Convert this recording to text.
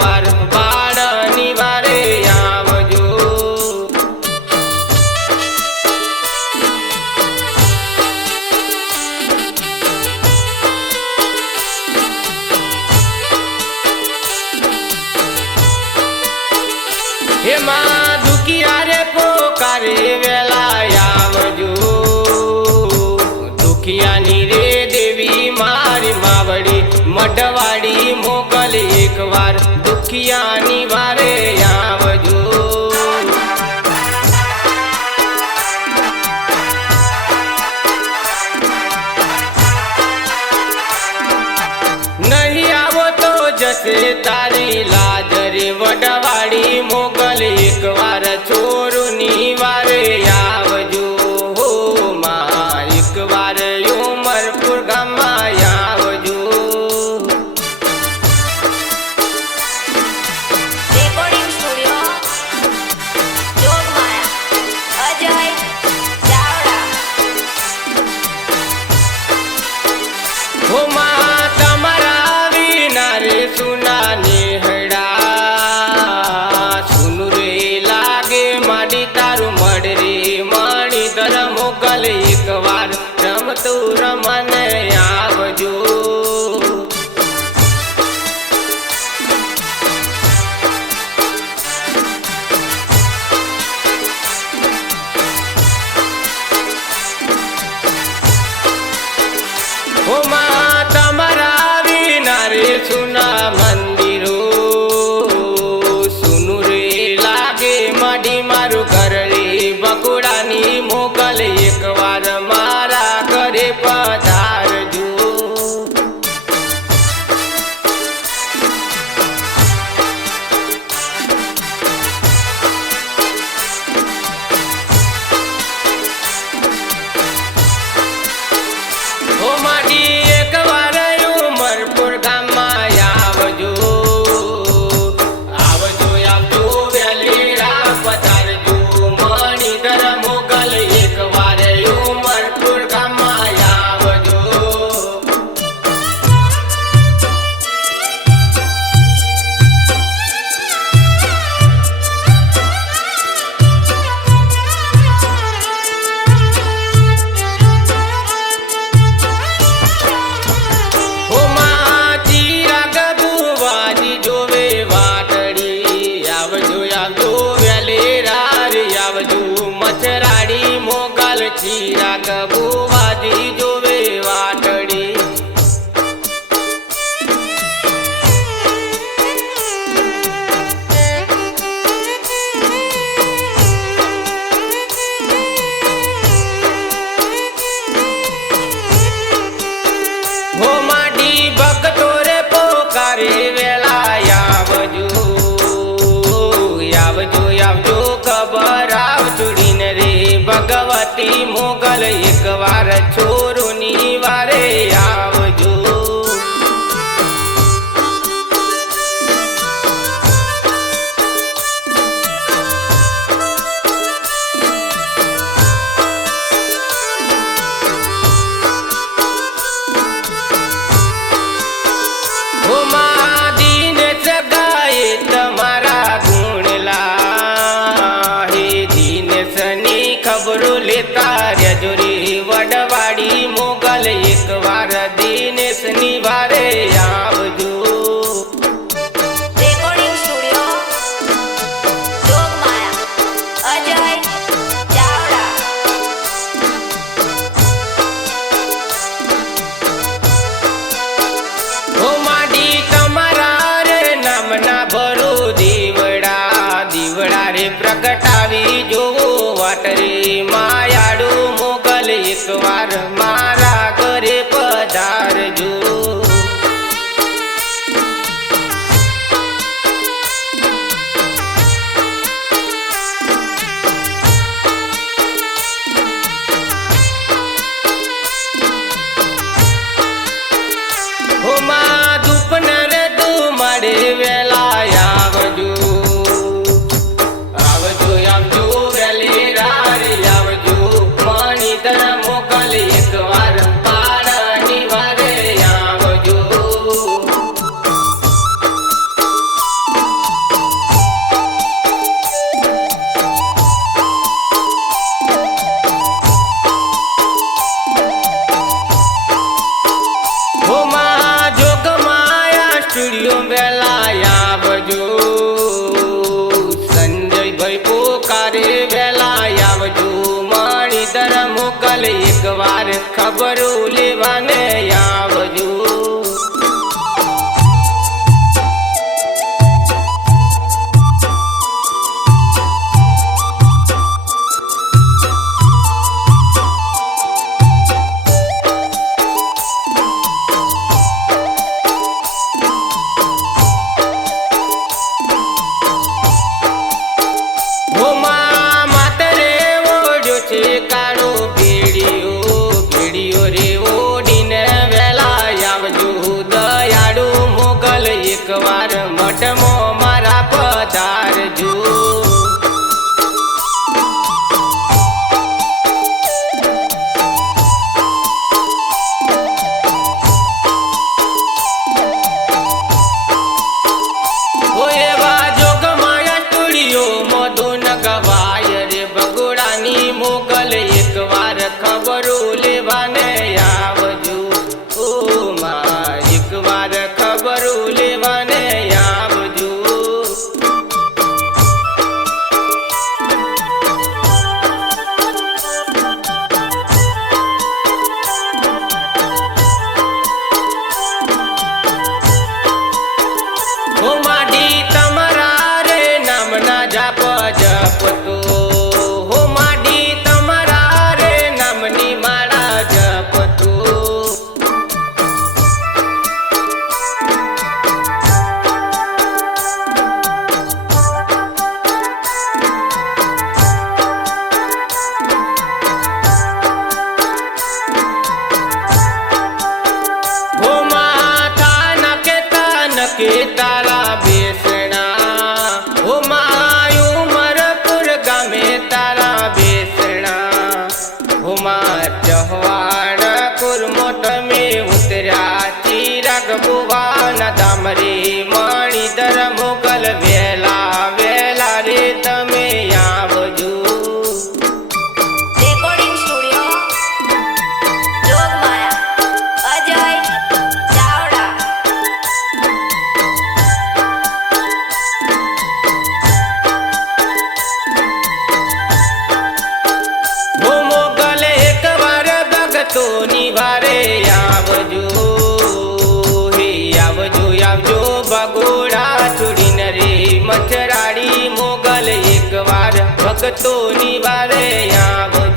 વાર બાળની વારે આવજો। એમાં દુખિયા રે પોકારે વેલા આવજો। દુખિયાની રે દેવી મારી માવડી મઢવાડી મોગલ એક વાર દુખિયાની વારે આવજો। નહીં આવો તો જશે તારી લાજ રે વડવાડી મોગલ એક વાર છોરુની વારે આવજો। હો માં એક વાર ઉમરપુર ગામમાં આવજો। Recording studio Jogmaya Ajay Chavda. હો માં તમારા વિના રે સુના નેહડા સુનું રે લાગે માડી તારું મડ રે મણિધર મોગલ એક વાર રમતું રમને આવજો। હો માં તમારા વિના રે સુના મંદિરો સુનું રે લાગે માડી મારું ઘર રે બગુડાની મોગલ એક વાર મારા ઘરે પધારજો। હો માડી એક વાર ઉમરપુર ગામમાં આવજો। આવજો આવજો વેલેરા પધારજો મણિધર મોગલ એક વાર ઉમરપુર ગામમાં આવજો। હો માં ચિરાગ બુવાજી જોવે વાટડી આવજો આવજો વેલેરા રે આવજો મચરાડી મોગલ ચિરાગ બુવાજી જોવે વાટડી। હો માડી ભક્તો રે પોકારે વેલા આવજો। આવજો આવજો ખબર આવચુડીને રે ભગવતી મોગલ એક વાર છોરુની વારે આવજો। હો માં દિનેશ ગાય તમારા ગુણલા હે દિનેશની ખબરો લેતા રહેજો રે વડવાડી મોગલ એક વાર દિનેશની વારે આવજો। Recording studio Jogmaya Ajay Chavda. હો માડી એકવાર મઠમાં મારા પધારજો. મોગલ એકવાર ખબરો લેવાને આવજો. ઓ માં એકવાર ખબરો લેવાને આવજો. ઓ માડી તમારા રે નામના જાપ જપતો. કે તારા બેસણા હો માયું મરપુર ગામે તારા બેસણા હો માં ચહવાણ કુરમો તમે ઉતર્યા ચિરાગ ભુવાના ધામરી મણિધર મોગલ વેલા વેલા રે તમે આવજો. Recording studio Jogmaya Ajay Chavda. ની વારે આવજો. હે આવજો આવજો ભગોડા છોડીને રે મથરાડી મોગલ એકવાર ભક્તોની વારે આવજો.